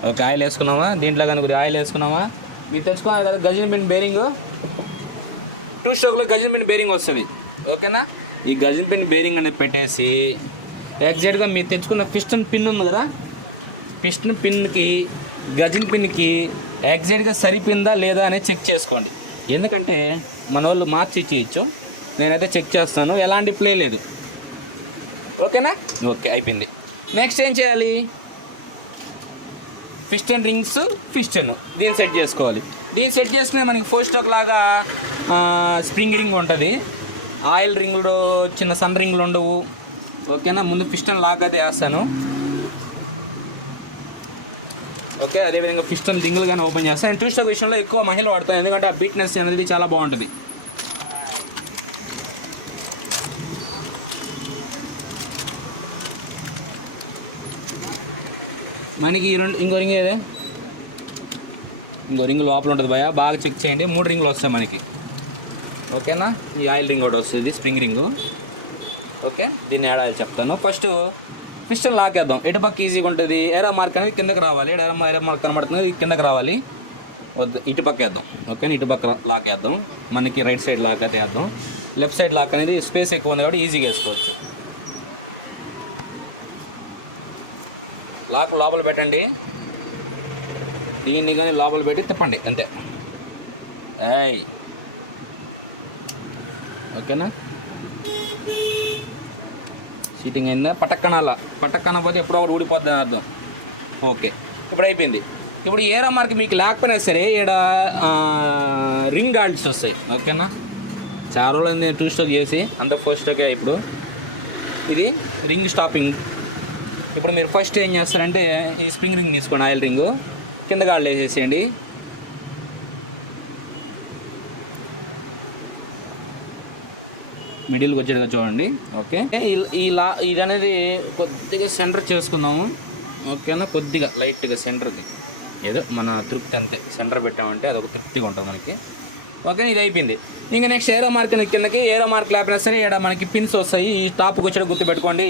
ఓకే, ఆయిల్ వేసుకున్నామా, దీంట్లో కనుక ఆయిల్ వేసుకున్నామా. మీరు తెచ్చుకున్నారు కదా గజన్ పిన్ బేరింగ్, 2 స్ట్రోక్లో గజన్ పిన్ బేరింగ్ వస్తుంది. ఓకేనా. ఈ గజన్ పిన్ బేరింగ్ అనేది పెట్టేసి ఎగ్జాక్ట్గా మీరు తెచ్చుకున్న పిస్టన్ పిన్ ఉంది కదా, పిస్టన్ పిన్కి గజన్ పిన్కి ఎగ్జాక్ట్గా సరిపోయిందా లేదా అనేది చెక్ చేసుకోండి. ఎందుకంటే మన వాళ్ళు మార్చి ఇచ్చేయచ్చు, నేనైతే చెక్ చేస్తాను, ఎలాంటి ప్లే లేదు. ఓకేనా. ఓకే, అయిపోయింది. నెక్స్ట్ ఏం చేయాలి, పిస్టన్ రింగ్స్, పిస్టన్ దీన్ని సెట్ చేసుకోవాలి. దీన్ని సెట్ చేసుకునే మనకి 4 స్ట్రోక్ లాగా స్ప్రింగ్ రింగ్ ఉంటుంది. ఆయిల్ రింగులు, చిన్న సన్ రింగులు ఉండవు. ఓకేనా. ముందు పిస్టన్ లాగ్ అయితే వేస్తాను. ఓకే, అదేవిధంగా పిస్టన్ రింగులు కానీ ఓపెన్ చేస్తాను. నేను 2 స్ట్రోక్ విషయంలో ఎక్కువ మహిళ వాడతాను, ఎందుకంటే ఆ బీట్నెస్ అనేది చాలా బాగుంటుంది. మనకి ఇంకో రింగ్ ఏదే, ఇంకో రింగ్ లోపల ఉంటుంది భయ, బాగా చెక్ చేయండి. 3 రింగులు వస్తాయి మనకి. ఓకేనా. ఈ ఆయిల్ రింగ్ ఒకటి వస్తుంది, స్ప్రింగ్ రింగు. ఓకే, దీన్ని యాడ్ ఆయిల్ చెప్తాను. ఫస్ట్ పిస్టన్ లాక్ వేద్దాం. ఎటు పక్క ఈజీగా ఉంటుంది, ఎరా మార్క్ అనేది కిందకి రావాలి. ఎరా మార్క్ కనబడుతుంది, కిందకి రావాలి. వద్దు, ఇటు పక్క వేద్దాం. ఓకే, ఇటు పక్క లాక్ వేద్దాం. మనకి రైట్ సైడ్ లాక్ అయితే వేద్దాం. లెఫ్ట్ సైడ్ లాక్ అనేది స్పేస్ ఎక్కువ ఉంది కాబట్టి ఈజీగా వేసుకోవచ్చు. లాక్ లోపల పెట్టండి, దీన్ని కానీ లోపల పెట్టి తిప్పండి అంతే. ఓకేనా. సీటింగ్ అయిందా, పటక్కనాల పటక్కన పోతే ఎప్పుడో ఒకటి ఊడిపోద్ది అని అర్థం. ఓకే, ఇప్పుడు అయిపోయింది. ఇప్పుడు ఏరో మార్క్ మీకు లేకపోయినా సరే ఇక్కడ రింగ్ గార్డ్స్ వస్తాయి. ఓకేనా, చాలా రోజులు నేను 2 స్ట్రోక్ చేసి అంత 4 స్ట్రోకే. ఇప్పుడు ఇది రింగ్ స్టాపింగ్. ఇప్పుడు మీరు ఫస్ట్ ఏం చేస్తారంటే ఈ స్ప్రింగ్ రింగ్ తీసుకోండి, ఆయిల్ రింగ్ కింద గాళ్ళు వేసేసేయండి. మిడిల్కి వచ్చేట్టుగా చూడండి. ఓకే, ఇది అనేది కొద్దిగా సెంటర్ చేసుకుందాము. ఓకేనా, కొద్దిగా లైట్గా సెంటర్కి, ఏదో మన తృప్తి అంతే. సెంటర్ పెట్టామంటే అదొక తృప్తిగా ఉంటుంది మనకి. ఓకే, ఇది అయిపోయింది. ఇంకా నెక్స్ట్ ఏరో మార్క్ కిందకి ఏరో మార్క్ లేకపోయినా సరే ఇక్కడ మనకి పిన్స్ వస్తాయి. ఈ టాప్కి వచ్చేట గుర్తుపెట్టుకోండి.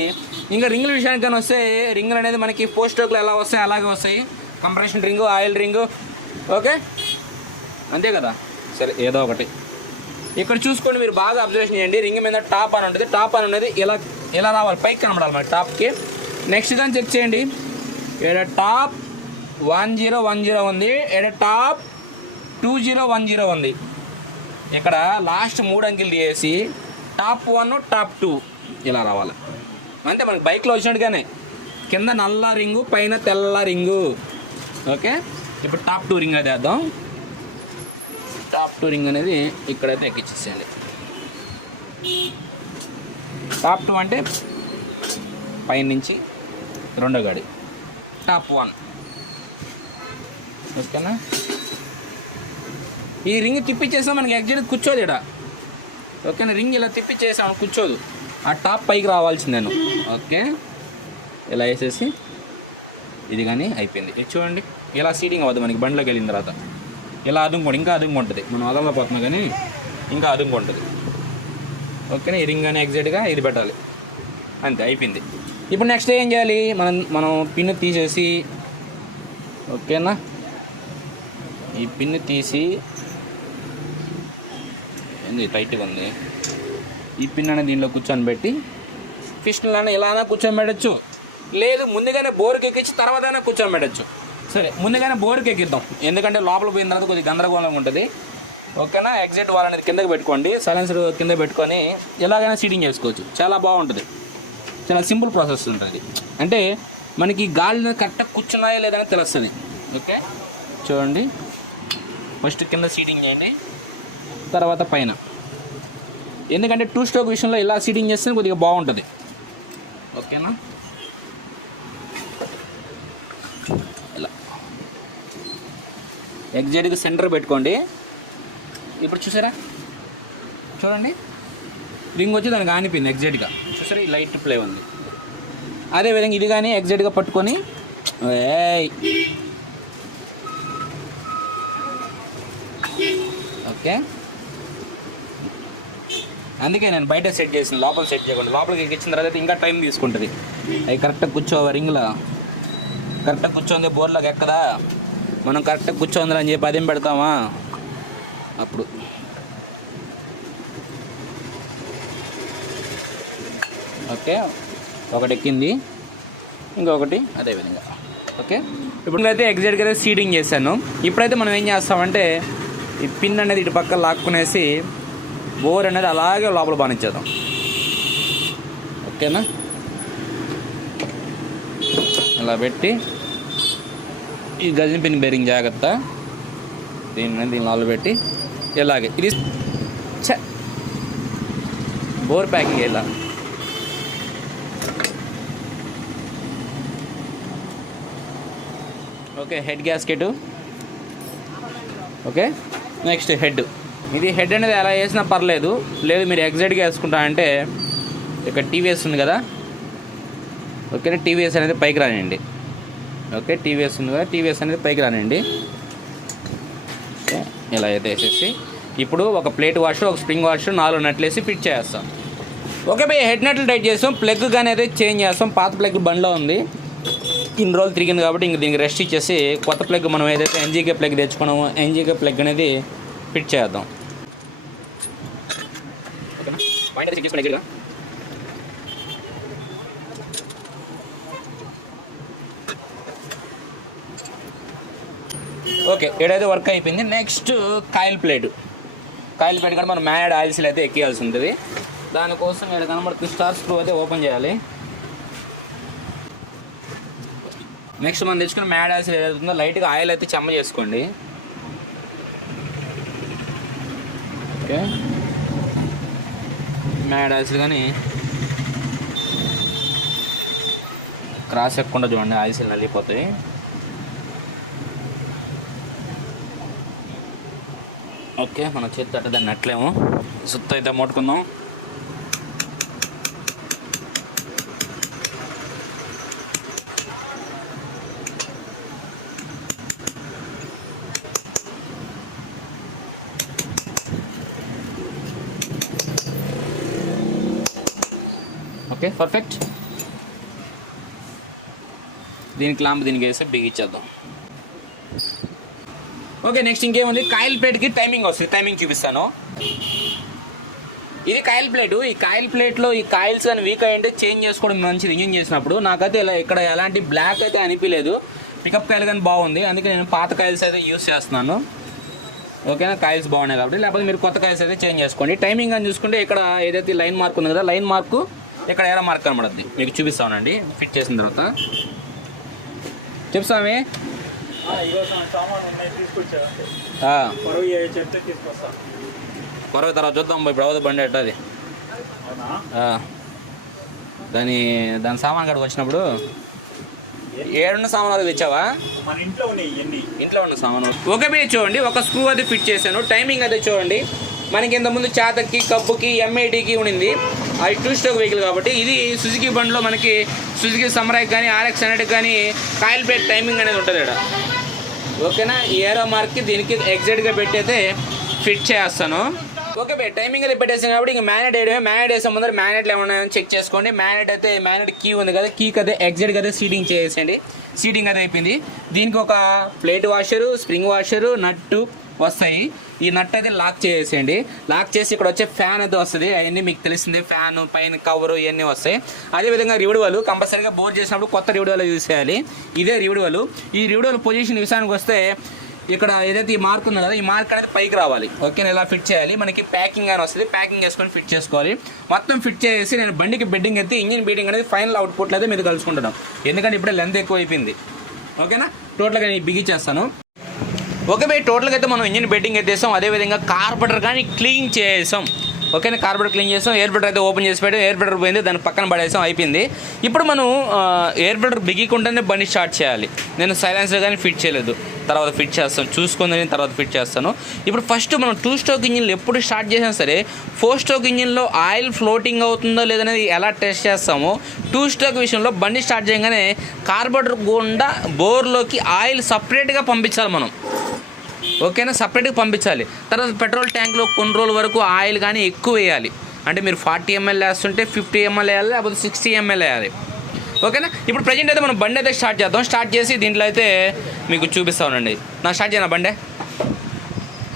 ఇంకా రింగుల విషయానికి వస్తే రింగులు అనేది మనకి 4 స్ట్రోక్లు ఎలా వస్తాయి అలాగే వస్తాయి. Compression ring, oil ring. Okay, అంతే కదా. సరే, ఏదో ఒకటి ఇక్కడ చూసుకోండి, మీరు బాగా అబ్జర్వేషన్ చేయండి. రింగ్ మీద టాప్ అని ఉంటుంది. టాప్ అని అనేది ఎలా రావాలి, పైకి కనబడాలి మన టాప్కి. నెక్స్ట్ దాన్ని చెక్ చేయండి. ఇక్కడ టాప్ 1010 ఉంది, ఇక్కడ టాప్ 2010 ఉంది. ఇక్కడ లాస్ట్ 3 అంకెలు తీసేసి టాప్ 1 టాప్ 2 ఇలా రావాలి. అంతే, మనకి బైక్లో వచ్చినట్టుగానే కింద నల్ల రింగు పైన తెల్ల రింగు. ఓకే, ఇప్పుడు టాప్ 2 రింగ్ అది వేద్దాం. టాప్ 2 రింగ్ అనేది ఇక్కడైతే ఎక్కించేసేయాలి. టాప్ 2 అంటే పైన నుంచి రెండో గాడి. టాప్ 1. ఓకేనా, ఈ రింగ్ తిప్పిచ్చేసాం మనకి ఎగ్జాక్ట్ కూర్చోదు ఇక్కడ. ఓకేనా, రింగ్ ఇలా తిప్పిచ్చేసాం కూర్చోదు, ఆ టాప్ పైకి రావాల్సింది నేను. ఓకే, ఇలా వేసేసి ఇది కానీ అయిపోయింది. ఇది చూడండి, ఇలా సీటింగ్ అవ్వదు మనకి. బండిలోకి వెళ్ళిన తర్వాత ఇలా అదుంకోండి, ఇంకా అదుంకుంటుంది. మనం వదలపోతున్నాం కానీ ఇంకా అదుంకుంటుంది. ఓకేనా, ఈ రింగ్ కానీ ఎగ్జాక్ట్గా ఇది పెట్టాలి. అంతే, అయిపోయింది. ఇప్పుడు నెక్స్ట్ ఏం చేయాలి, మనం పిన్ తీసేసి, ఓకేనా, ఈ పిన్ తీసి, ఏంది టైట్గా ఉంది, ఈ పిన్ అనేది దీనిలో కూర్చొని పెట్టి ఫిష్లను ఇలానా కూర్చొని పెట్టచ్చు, లేదు ముందుగానే బోర్కి ఎక్కించి తర్వాతైనా కూర్చొని పెట్టచ్చు. సరే, ముందుగానే బోర్కి ఎక్కిద్దాం, ఎందుకంటే లోపల పోయిన తర్వాత కొద్దిగా గందరగోళంగా ఉంటుంది. ఓకేనా, ఎగ్జిట్ వాల్ అనేది కిందకి పెట్టుకోండి, సైలెన్సర్ కింద పెట్టుకొని ఎలాగైనా సీటింగ్ చేసుకోవచ్చు. చాలా బాగుంటుంది, చాలా సింపుల్ ప్రాసెస్ ఉంటుంది. అంటే మనకి గాలిని కరెక్ట్గా కూర్చున్నాయో లేదని తెలుస్తుంది. ఓకే, చూడండి, ఫస్ట్ కింద సీటింగ్ చేయండి, తర్వాత పైన. ఎందుకంటే 2 స్ట్రోక్ విషయంలో ఇలా సీటింగ్ చేస్తే కొద్దిగా బాగుంటుంది. ఓకేనా, ఇలా ఎగ్జాక్ట్గా సెంటర్ పెట్టుకోండి. ఇప్పుడు చూసారా, చూడండి, రింగ్ వచ్చి దానికి ఆనిపోయింది ఎగ్జాక్ట్గా. చూసారా, ఈ లైట్ ప్లే ఉంది. అదేవిధంగా ఇది కానీ ఎగ్జాక్ట్గా పట్టుకొని ఓకే. అందుకే నేను బయట సెట్ చేసిన, లోపల సెట్ చేయకుండా. లోపలికి ఎక్కించిన తర్వాత ఇంకా టైం తీసుకుంటుంది. అవి కరెక్ట్గా కూర్చోవా, రింగ్లో కరెక్ట్గా కూర్చోంది, బోర్లోకి ఎక్కదా, మనం కరెక్ట్గా కూర్చోందని అని చెప్పి అదేం పెడతామా అప్పుడు. ఓకే, ఒకటి ఎక్కింది, ఇంకొకటి అదేవిధంగా. ఓకే, ఇప్పుడు అయితే ఎగ్జాక్ట్గా సీటింగ్ చేశాను. ఇప్పుడైతే మనం ఏం చేస్తామంటే ఈ పిన్ అనేది ఇటు పక్క లాక్కునేసి బోర్ అనేది అలాగే లోపల బానించేద్దాం. ఓకేనా, అలా పెట్టి ఈ గజం పిన్ బేరింగ్ జాగ్రత్త, దీని లోపల పెట్టి ఇలాగే ఇది బోర్ ప్యాకింగ్ ఇలా. Okay, head gasket. Okay, next head. ఇది హెడ్ అనేది ఎలా వేసినా పర్లేదు, లేదు మీరు ఎగ్జాక్ట్గా వేసుకుంటా అంటే ఇక్కడ టీవీఎస్ ఉంది కదా. ఓకే, టీవీఎస్ అనేది పైకి రానండి. ఓకే, టీవీఎస్ ఉంది కదా, టీవీఎస్ అనేది పైకి రానండి. ఓకే, ఇలా అయితే వేసేసి ఇప్పుడు ఒక ప్లేట్ వాష్, ఒక స్ప్రింగ్ వాష్, 4 నట్లు వేసి ఫిట్ చేస్తాం. ఓకే భయ్, హెడ్ నట్లు టైట్ చేస్తాం. ప్లగ్ కానీ అయితే చేంజ్ చేస్తాం. పాత ప్లగ్ బండ్లో ఉంది, ఇన్ని రోజులు తిరిగింది కాబట్టి ఇంక దీనికి రెస్ట్ ఇచ్చేసి కొత్త ప్లగ్ మనం ఏదైతే ఎన్జీకే ప్లగ్ తెచ్చుకున్నామో ఎన్జీకే ప్లగ్ అనేది ఫిట్ చేద్దాం. ఓకే, ఏడైతే వర్క్ అయిపోయింది. నెక్స్ట్ కాయిల్ ప్లేట్ కూడా మనం మ్యాడ్ ఆయిల్స్లో అయితే ఎక్కియాల్సి ఉంటుంది. దానికోసం ఇక్కడ కనబడుతున్న స్టార్ స్క్రూ అయితే ఓపెన్ చేయాలి. నెక్స్ట్ మనం తెచ్చుకున్న మ్యాడ్ యాసిడ్ ఏదైతుందో లైట్గా ఆయిల్ అయితే చెమ్మ చేసుకోండి. ఓకే, మ్యాడ్ యాసిడ్ కానీ క్రాస్ ఎక్కకుండా చూడండి, ఆయిల్స్ నలిగిపోతాయి. ఓకే, మన చేతి అట్ట దాన్ని నట్లేము, సుత్త అయితే ముట్టుకుందాం. Okay, perfect. దీనికి లాంప్ దీనికి వేస్తే బిగించేద్దాం. ఓకే, నెక్స్ట్ ఇంకేముంది, కాయిల్ ప్లేట్కి టైమింగ్ వస్తుంది, టైమింగ్ చూపిస్తాను. ఇది కాయిల్ ప్లేటు. ఈ కాయిల్ ప్లేట్లో ఈ కాయిల్స్ అని వీక్ అయ్యింటే చేంజ్ చేసుకోవడం మంచిది ఇంజిన్ చేసినప్పుడు. నాకైతే ఇలా ఇక్కడ ఎలాంటి బ్లాక్ అయితే అనిపించలేదు, పికప్ కాయిల్ కానీ బాగుంది, అందుకే నేను పాత కాయిల్స్ అయితే యూస్ చేస్తున్నాను. ఓకేనా, కాయిల్స్ బాగున్నాయి కాబట్టి. లేకపోతే మీరు కొత్త కాయిల్స్ అయితే చేంజ్ చేసుకోండి. టైమింగ్ అని చూసుకుంటే ఇక్కడ ఏదైతే లైన్ మార్క్ ఉంది కదా, లైన్ మార్కు ఇక్కడ ఏరా మార్క్ కనబడుద్ది, మీకు చూపిస్తానండి ఫిట్ చేసిన తర్వాత. చెప్తామే కొరవ తర్వాత చూద్దాం. ఇప్పుడు అవదు బండి ఎట్టది, దాని సామాన్ కాడికి వచ్చినప్పుడు ఏడున్న సామాను తెచ్చావా? ఇంట్లో ఉన్న సామాను. ఓకే మీరు చూడండి, ఒక స్క్రూ అది ఫిట్ చేశాను. టైమింగ్ అయితే చూడండి, మనకి ఇంతకుముందు చాతక్కి, కబ్బుకి, ఎంఐటీకి ఉండింది. అది 2 స్ట్రోక్ వెహికల్ కాబట్టి. ఇది సుజుకి బండ్లో మనకి సుజుకి సమ్రాయికి కానీ RX 100కి కానీ కాయిల్ ప్లేట్ టైమింగ్ అనేది ఉంటుంది ఇక్కడ. ఓకేనా, ఈ ఏరో మార్క్కి దీనికి ఎగ్జాక్ట్గా పెట్టయితే ఫిట్ చేస్తాను. ఓకే బే, టైమింగ్ అయితే పెట్టేసాను కాబట్టి ఇంకా మ్యాగ్నెట్ వేయడమే. మ్యాగ్నెట్ వేసే ముందర మ్యాగ్నెట్లు ఏమన్నా చెక్ చేసుకోండి. మ్యాగ్నెట్ కీ ఉంది కదా, కీకి అదే ఎగ్జాక్ట్గా అదే సీటింగ్ చేసేయండి. సీటింగ్ అయితే అయిపోయింది. దీనికి ఒక ప్లేట్ వాషరు, స్ప్రింగ్ వాషరు, నట్టు వస్తాయి. ఈ నట్ అయితే లాక్ చేసేయండి. లాక్ చేసి ఇక్కడ వచ్చే ఫ్యాన్ అయితే వస్తుంది, అవన్నీ మీకు తెలిసిందే, ఫ్యాన్ పైన కవరు ఇవన్నీ వస్తాయి. అదేవిధంగా రివిడువలు కంపల్సరీగా బోర్ చేసినప్పుడు కొత్త రివిడువలు యూజ్ చేయాలి. ఇదే రివిడువలు. ఈ రివిడువల్ పొజిషన్ విషయానికి వస్తే ఇక్కడ ఏదైతే ఈ మార్క్ ఉందో కదా, ఈ మార్క్ అనేది పైకి రావాలి. ఓకేనా, ఇలా ఫిట్ చేయాలి. మనకి ప్యాకింగ్ అని వస్తుంది, ప్యాకింగ్ చేసుకొని ఫిట్ చేసుకోవాలి. మొత్తం ఫిట్ చేసి నేను బండికి బెడ్డింగ్ అయితే ఇంజిన్ బీడింగ్ అనేది ఫైనల్ అవుట్పుట్లో అయితే మీరు కలుసుకుంటున్నాం. ఎందుకంటే ఇప్పుడే లెంత్ ఎక్కువ అయిపోయింది. ఓకేనా, టోటల్గా నేను బిగించేస్తాను. ఓకే బై, టోటల్గా అయితే మనం ఇంజిన్ బెడ్డింగ్ అయితే వేసాం. అదేవిధంగా కార్బొరేటర్ కానీ క్లీన్ చేసాం. ఓకేనా, కార్బొరేటర్ క్లీన్ చేసాం. ఎయిర్ ఫిల్టర్ అయితే ఓపెన్ చేసి పెట్టాం. ఎయిర్ ఫిల్టర్ పోయింది, దాన్ని పక్కన పడేసాం, అయిపోయింది. ఇప్పుడు మనం ఎయిర్ ఫిల్టర్ బిగికుండానే బండి స్టార్ట్ చేయాలి. నేను సైలెన్సర్ కానీ ఫిట్ చేయలేదు, తర్వాత ఫిట్ చేస్తాను, చూసుకుందని తర్వాత ఫిట్ చేస్తాను. ఇప్పుడు ఫస్ట్ మనం 2 స్ట్రోక్ ఇంజిన్లు ఎప్పుడు స్టార్ట్ చేసినా సరే 4 స్ట్రోక్ ఇంజిన్లో ఆయిల్ ఫ్లోటింగ్ అవుతుందో లేదనేది ఎలా టెస్ట్ చేస్తామో 2 స్ట్రోక్ విషయంలో బండి స్టార్ట్ చేయగానే కార్బొరేటర్ గుండా బోర్లోకి ఆయిల్ సపరేట్గా పంపించాలి మనం. ఓకేనా, సపరేట్గా పంపించాలి. తర్వాత పెట్రోల్ ట్యాంక్లో కొన్ని రోజుల వరకు ఆయిల్ కానీ ఎక్కువ వేయాలి. అంటే మీరు 40 ml వేస్తుంటే 50 ml వేయాలి, లేకపోతే 60 ml వేయాలి. ఓకేనా, ఇప్పుడు ప్రజెంట్ అయితే మనం బండి అయితే స్టార్ట్ చేద్దాం. స్టార్ట్ చేసి దీంట్లో అయితే మీకు చూపిస్తా ఉండండి. నా స్టార్ట్ చేయనా బండి,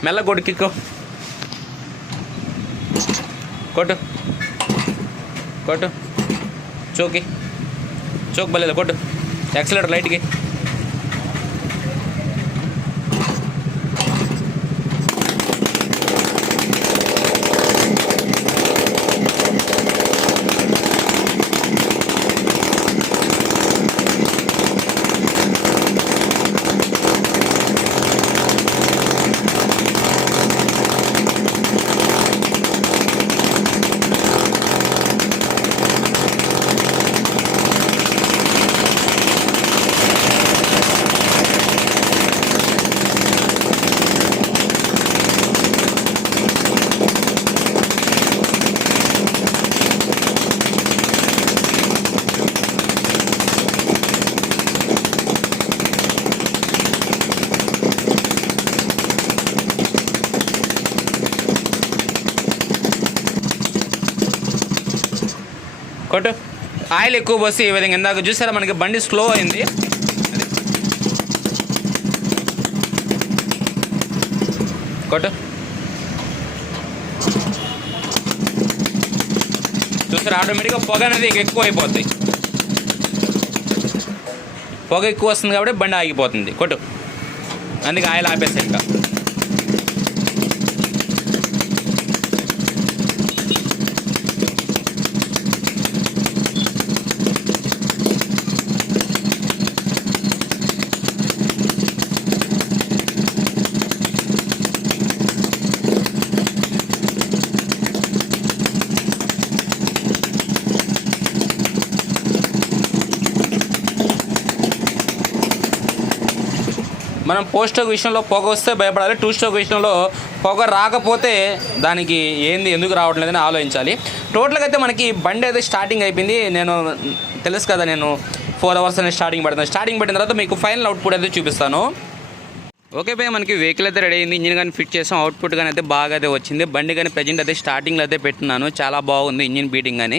మెల్ల కొట్టు, కిక్కు కొట్టు, కొట్టు, చోక్ బలేదు, కొట్టు, యాక్సిలేటర్ లైట్కి. కొట్టు, ఆయిల్ ఎక్కువ పోసి ఈ విధంగా. ఇందాక చూసారా మనకి బండి స్లో అయింది. కొట్టు, చూసారా ఆటోమేటిక్గా పొగ అనేది ఎక్కువ అయిపోద్ది. పొగ ఎక్కువ వస్తుంది కాబట్టి బండి ఆగిపోతుంది. కొట్టు, అందుకే ఆయిల్ ఆపేస్తాయి. ఇంకా మనం 4 స్ట్రోక్ విషయంలో పొగ వస్తే భయపడాలి. 2 స్ట్రోక్ విషయంలో పొగ రాకపోతే దానికి ఎందుకు రావట్లేదని ఆలోచించాలి. టోటల్గా అయితే మనకి బండి అయితే స్టార్టింగ్ అయిపోయింది. నేను తెలుసు కదా, నేను 4 అవర్స్ అనేది స్టార్టింగ్ పడిన తర్వాత మీకు ఫైనల్ అవుట్పుట్ అయితే చూపిస్తాను. ఓకే భయ్య, మనకి వెహికల్ అయితే రెడీ అయింది. ఇంజిన్ కానీ ఫిట్ చేసాం. అవుట్పుట్ కానీ అయితే బాగా అయితే వచ్చింది. బండి కానీ ప్రజెంట్ అయితే స్టార్టింగ్లో అయితే పెట్టినాను. చాలా బాగుంది ఇంజిన్ బీటింగ్ కానీ.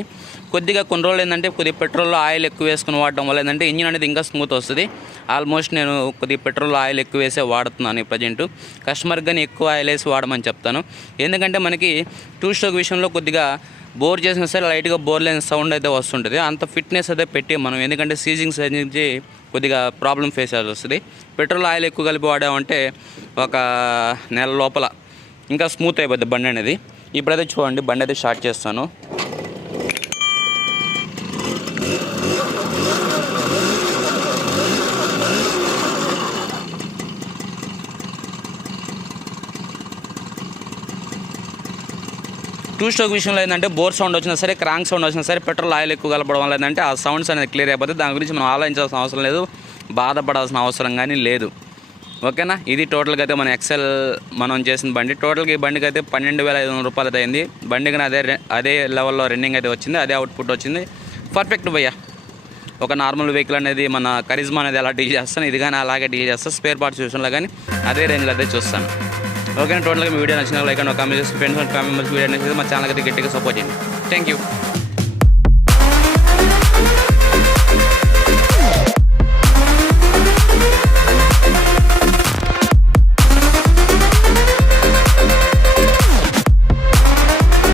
కొద్దిగా కొన్ని రోజులు ఏంటంటే కొద్దిగా పెట్రోల్లో ఆయిల్ ఎక్కువ వేసుకుని వాడటం వల్ల ఏంటంటే ఇంజిన్ అనేది ఇంకా స్మూత్ వస్తుంది. ఆల్మోస్ట్ నేను కొద్దిగా పెట్రోల్లో ఆయిల్ ఎక్కువ వేసే వాడుతున్నాను ప్రజెంట్. కస్టమర్కి కానీ ఎక్కువ ఆయిల్ వేసి వాడమని చెప్తాను. ఎందుకంటే మనకి 2 స్ట్రోక్ విషయంలో కొద్దిగా బోర్ చేసినా సరే లైట్గా బోర్ లేని సౌండ్ అయితే వస్తుంటుంది. అంత ఫిట్నెస్ అయితే పెట్టి మనం, ఎందుకంటే సీజింగ్ సైజ్ నుంచి కొద్దిగా ప్రాబ్లం ఫేస్ చేయాల్సి వస్తుంది. పెట్రోల్ ఆయిల్ ఎక్కువ కలిపి వాడామంటే ఒక నెల లోపల ఇంకా స్మూత్ అయిపోద్ది బండి అనేది. ఇప్పుడైతే చూడండి, బండి అయితే స్టార్ట్ చేస్తాను. టూ స్ట్రోక్ విషయంలో ఏంటంటే బోర్ సౌండ్ వచ్చినా సరే, క్రాంక్ సౌండ్ వచ్చినా సరే, పెట్రోల్ ఆయిల్ ఎక్కువ కలపడం వల్ల ఏంటంటే ఆ సౌండ్స్ అనేది క్లియర్ అయిపోతుంది. దాని గురించి మనం ఆలోచించాల్సిన అవసరం లేదు, బాధపడాల్సిన అవసరం కానీ లేదు. ఓకేనా, ఇది టోటల్గా అయితే మన ఎక్సెల్ మనం చేసిన బండి. టోటల్గా ఈ బండికి అయితే 12,500 రూపాయలు అయితే అయింది. బండికి అదే లెవెల్లో రన్నింగ్ అయితే వచ్చింది, అదే అవుట్పుట్ వచ్చింది. పర్ఫెక్ట్ భయ్యా. ఒక నార్మల్ వెహికల్ అనేది మన కరిజ్మా అనేది ఎలా డీల్ చేస్తాను, ఇది కానీ అలాగే డీల్ చేస్తాను. స్పేర్ పార్ట్స్ విషయంలో కానీ అదే రేంజ్లో అయితే చూస్తాను. ఓకే, టోటల్గా మీ వీడియో నచ్చిన లైక్ అండ్ కామెంట్ చేసి friends and family members video నచ్చితే మా ఛానల్కి అయితే గట్టిగా సపోర్ట్ చేయండి. Thank you.